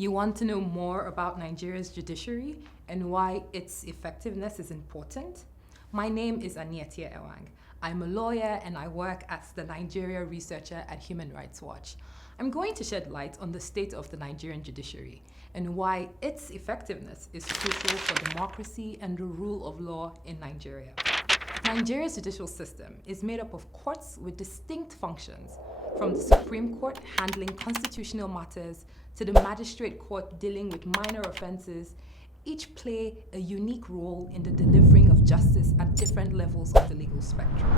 You want to know more about Nigeria's judiciary and why its effectiveness is important? My name is Anietie Ewang. I'm a lawyer and I work as the Nigeria researcher at Human Rights Watch. I'm going to shed light on the state of the Nigerian judiciary and why its effectiveness is crucial for democracy and the rule of law in Nigeria. Nigeria's judicial system is made up of courts with distinct functions, from the Supreme Court handling constitutional matters to the Magistrate Court dealing with minor offenses. Each play a unique role in the delivering of justice at different levels of the legal spectrum.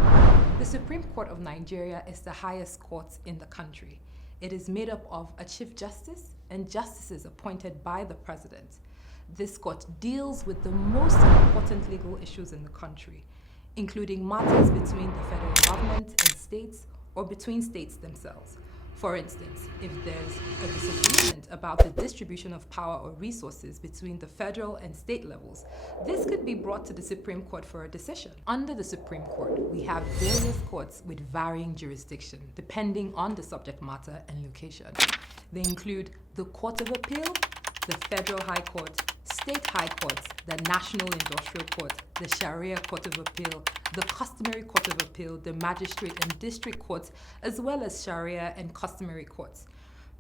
The Supreme Court of Nigeria is the highest court in the country. It is made up of a Chief Justice and justices appointed by the President. This court deals with the most important legal issues in the country, including matters between the federal government and states or between states themselves. For instance, if there's a disagreement about the distribution of power or resources between the federal and state levels, this could be brought to the Supreme Court for a decision. Under the Supreme Court, we have various courts with varying jurisdiction, depending on the subject matter and location. They include the Court of Appeal, the Federal High Court, State High Courts, the National Industrial Court, the Sharia Court of Appeal, the Customary Court of Appeal, the Magistrate and District Courts, as well as Sharia and Customary Courts.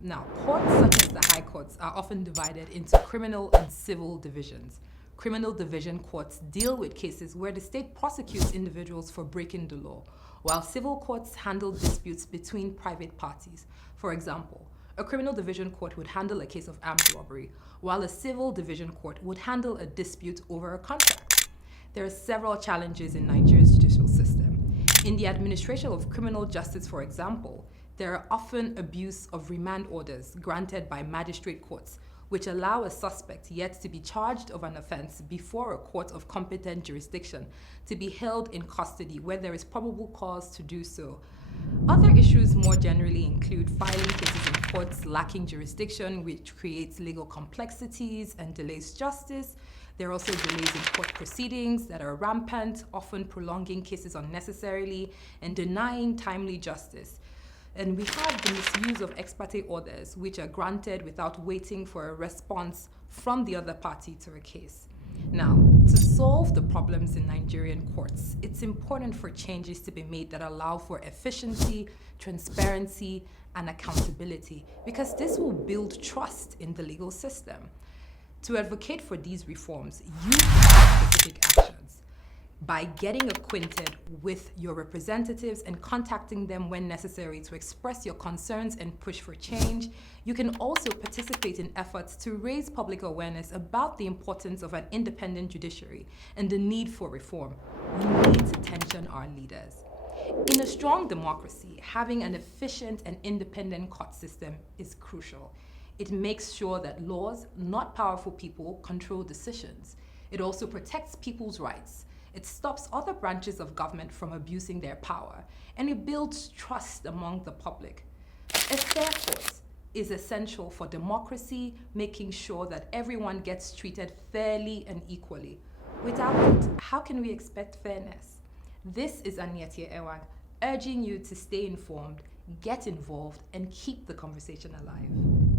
Now, courts such as the High Courts are often divided into criminal and civil divisions. Criminal division courts deal with cases where the state prosecutes individuals for breaking the law, while civil courts handle disputes between private parties. For example, a criminal division court would handle a case of armed robbery, while a civil division court would handle a dispute over a contract. There are several challenges in Nigeria's judicial system. In the administration of criminal justice, for example, there are often abuse of remand orders granted by magistrate courts, which allow a suspect yet to be charged of an offense before a court of competent jurisdiction to be held in custody where there is probable cause to do so. Other issues more generally include filing cases in courts lacking jurisdiction, which creates legal complexities and delays justice. There are also delays in court proceedings that are rampant, often prolonging cases unnecessarily and denying timely justice. And we have the misuse of ex parte orders, which are granted without waiting for a response from the other party to a case. Now, to solve the problems in Nigerian courts, it's important for changes to be made that allow for efficiency, transparency, and accountability, because this will build trust in the legal system. To advocate for these reforms, you take specific actions by getting acquainted with your representatives and contacting them when necessary to express your concerns and push for change. You can also participate in efforts to raise public awareness about the importance of an independent judiciary and the need for reform. We need to tension our leaders. In a strong democracy, having an efficient and independent court system is crucial. It makes sure that laws, not powerful people, control decisions. It also protects people's rights. It stops other branches of government from abusing their power, and it builds trust among the public. A fair court is essential for democracy, making sure that everyone gets treated fairly and equally. Without it, how can we expect fairness? This is Anietie Ewang, urging you to stay informed, get involved, and keep the conversation alive.